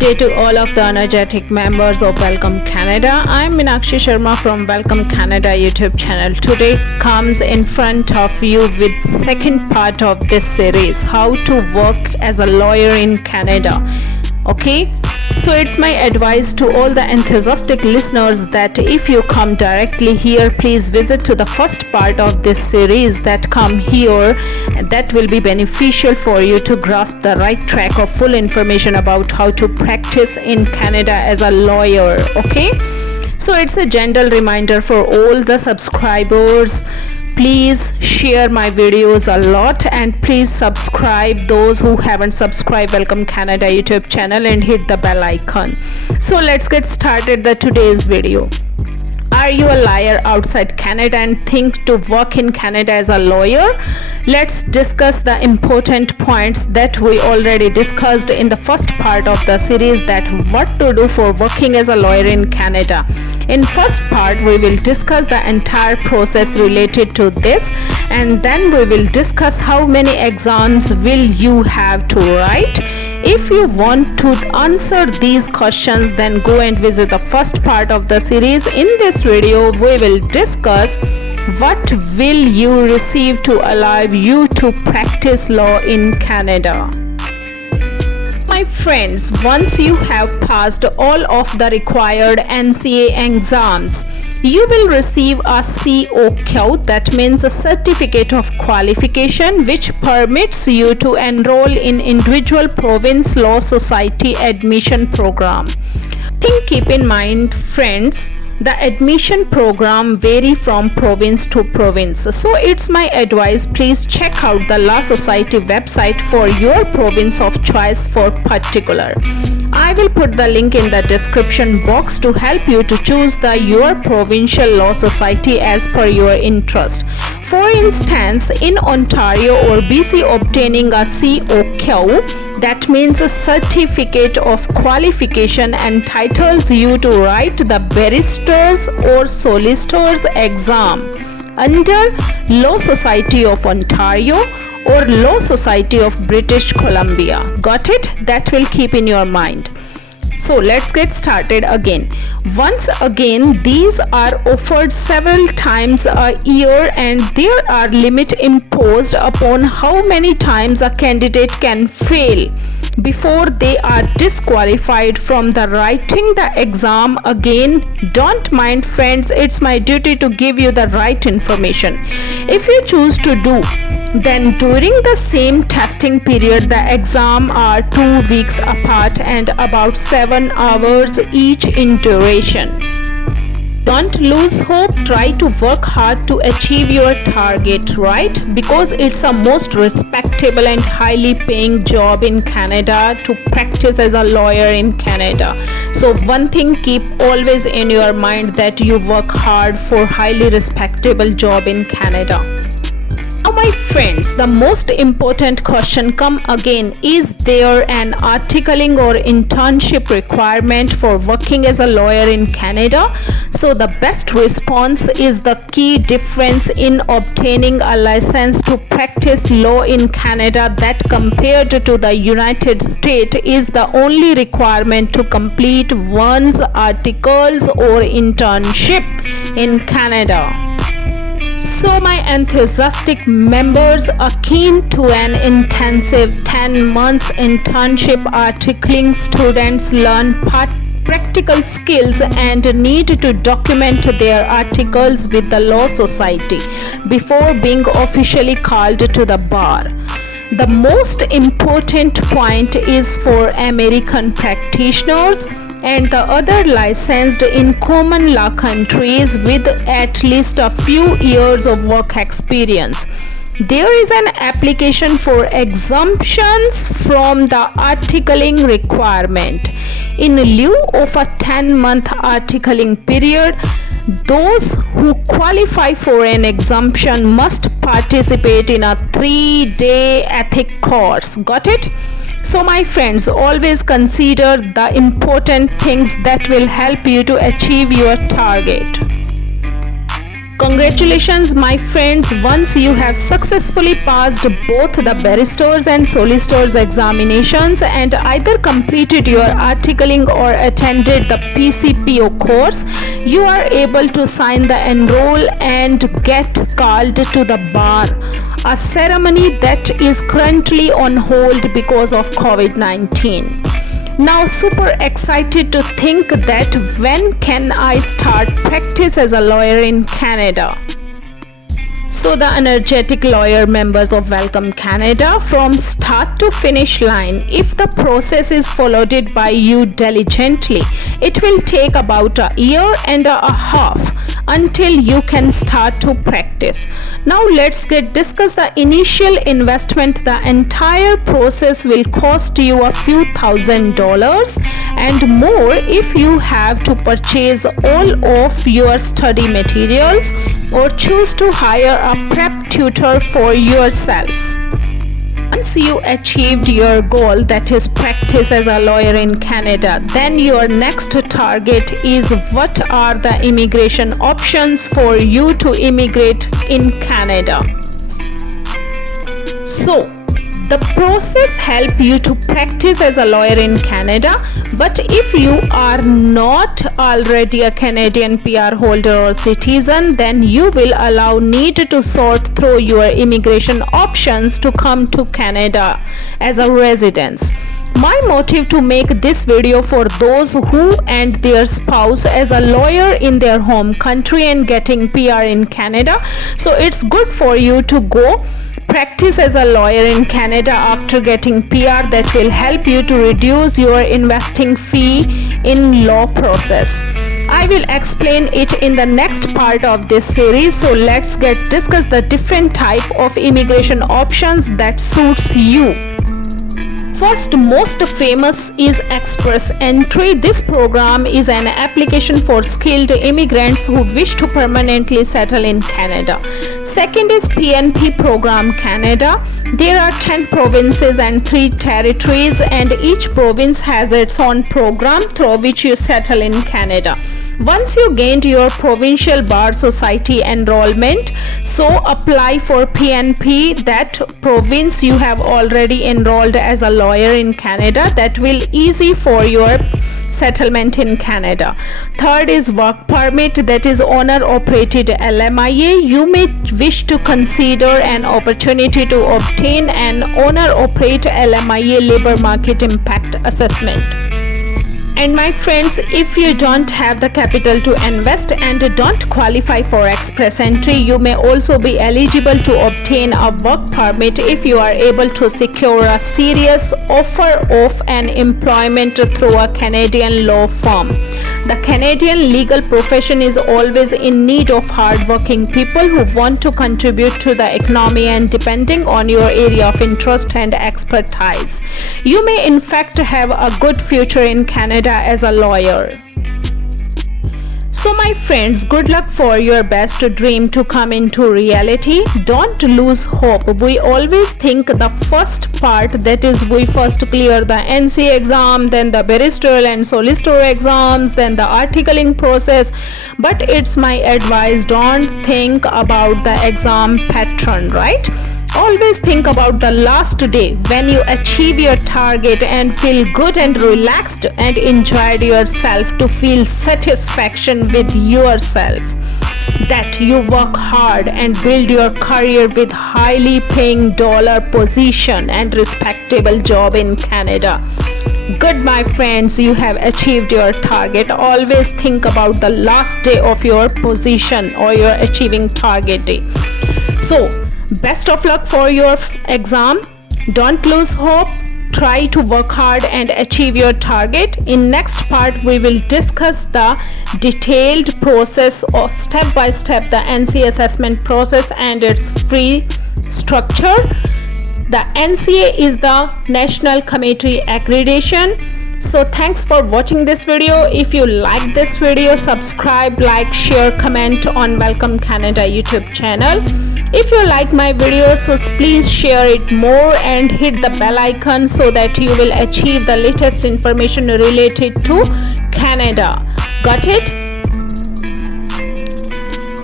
day to all of the energetic members of Welcome Canada. I'm Meenakshi Sharma from Welcome Canada YouTube channel. Today comes in front of you with second part of this series, how to work as a lawyer in Canada. Okay, so it's my advice to all the enthusiastic listeners that if you come directly here, please visit to the first part of this series that come here. That will be beneficial for you to grasp the right track of full information about how to practice in Canada as a lawyer. Okay, so it's a gentle reminder for all the subscribers. Please share my videos a lot and please subscribe those who haven't subscribed Welcome Canada YouTube channel and hit the bell icon. So let's get started the today's video. Are you a lawyer outside Canada and think to work in Canada as a lawyer? Let's discuss the important points that we already discussed in the first part of the series, that what to do for working as a lawyer in Canada. In first part, we will discuss the entire process related to this, and then we will discuss how many exams will you have to write. If you want to answer these questions, then go and visit the first part of the series. In this video, we will discuss what will you receive to allow you to practice law in Canada. My friends, once you have passed all of the required NCA exams, you will receive a COQ, that means a certificate of qualification, which permits you to enroll in individual province law society admission program. Keep in mind, friends, the admission program vary from province to province. So it's my advice, please check out the Law Society website for your province of choice for particular. I will put the link in the description box to help you to choose your provincial law society as per your interest. For instance, in Ontario or BC, obtaining a COQ, that means a certificate of qualification, entitles you to write the barrister's or solicitor's exam under Law Society of Ontario or Law Society of British Columbia. Got it? That will keep in your mind. So let's get started again. Once again, these are offered several times a year, and there are limits imposed upon how many times a candidate can fail before they are disqualified from the writing the exam again. Don't mind, friends, it's my duty to give you the right information. If you choose to do, then during the same testing period, the exam are 2 weeks apart and about 7 hours each in duration. Don't lose hope. Try to work hard to achieve your target, right? Because it's a most respectable and highly paying job in Canada to practice as a lawyer in Canada. So one thing, keep always in your mind that you work hard for highly respectable job in Canada. Now my friends, the most important question come again, is there an articling or internship requirement for working as a lawyer in Canada? So the best response is the key difference in obtaining a license to practice law in Canada that compared to the United States is the only requirement to complete one's articles or internship in Canada. So my enthusiastic members are keen to an intensive 10 months internship articling. Students learn practical skills and need to document their articles with the Law Society before being officially called to the bar. The most important point is for American practitioners and the other licensed in common law countries with at least a few years of work experience. There is an application for exemptions from the articling requirement. In lieu of a 10-month articling period, those who qualify for an exemption must participate in a 3-day ethic course. Got it? So my friends, always consider the important things that will help you to achieve your target. Congratulations, my friends, once you have successfully passed both the barristers and solicitors examinations and either completed your articling or attended the PCPO course, you are able to sign the enroll and get called to the bar, a ceremony that is currently on hold because of COVID-19. Now super excited to think that when can I start practice as a lawyer in Canada. So the energetic lawyer members of Welcome Canada, from start to finish line, if the process is followed by you diligently, it will take about a year and a half until you can start to practice. Now let's discuss the initial investment. The entire process will cost you a few $1,000s and more if you have to purchase all of your study materials or choose to hire a prep tutor for yourself. Once you achieved your goal, that is practice as a lawyer in Canada, then your next target is what are the immigration options for you to immigrate in Canada. So the process help you to practice as a lawyer in Canada, but if you are not already a Canadian PR holder or citizen, then you will need to sort through your immigration options to come to Canada as a resident. My motive to make this video for those who and their spouse as a lawyer in their home country and getting PR in Canada. So it's good for you to go practice as a lawyer in Canada after getting PR. That will help you to reduce your investing fee in law process. I will explain it in the next part of this series. So let's discuss the different type of immigration options that suits you. First, most famous is Express Entry. This program is an application for skilled immigrants who wish to permanently settle in Canada. Second is PNP Program Canada. There are 10 provinces and 3 territories, and each province has its own program through which you settle in Canada. Once you gained your provincial bar society enrollment, so apply for PNP, that province you have already enrolled as a lawyer in Canada. That will easy for your settlement in Canada. Third is work permit, that is owner operated LMIA. You may wish to consider an opportunity to obtain an owner operate LMIA labor market impact assessment. And my friends, if you don't have the capital to invest and don't qualify for Express Entry, you may also be eligible to obtain a work permit if you are able to secure a serious offer of an employment through a Canadian law firm. The Canadian legal profession is always in need of hardworking people who want to contribute to the economy, and depending on your area of interest and expertise, you may in fact have a good future in Canada as a lawyer. So my friends, good luck for your best dream to come into reality. Don't lose hope. We always think the first part, that is we first clear the NC exam, then the barrister and solicitor exams, then the articling process. But it's my advice, don't think about the exam pattern, right? Always think about the last day when you achieve your target and feel good and relaxed and enjoyed yourself, to feel satisfaction with yourself, that you work hard and build your career with highly paying dollar position and respectable job in Canada. Good, my friends, you have achieved your target. Always think about the last day of your position or your achieving target day. So best of luck for your exam. Don't lose hope. Try to work hard and achieve your target. In next part, we will discuss the detailed process or step by step the NCA assessment process and its fee structure. The NCA is the National Committee Accreditation. So thanks for watching this video. If you like this video, subscribe, like, share, comment on Welcome Canada YouTube channel. If you like my videos, so please share it more and hit the bell icon so that you will achieve the latest information related to Canada. Got it?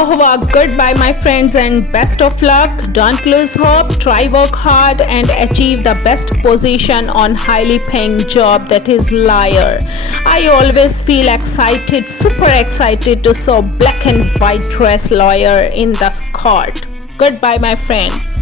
Au revoir, goodbye my friends, and best of luck. Don't lose hope, try work hard and achieve the best position on highly paying job, that is lawyer. I always feel excited, super excited to saw black and white dress lawyer in the court. Goodbye my friends.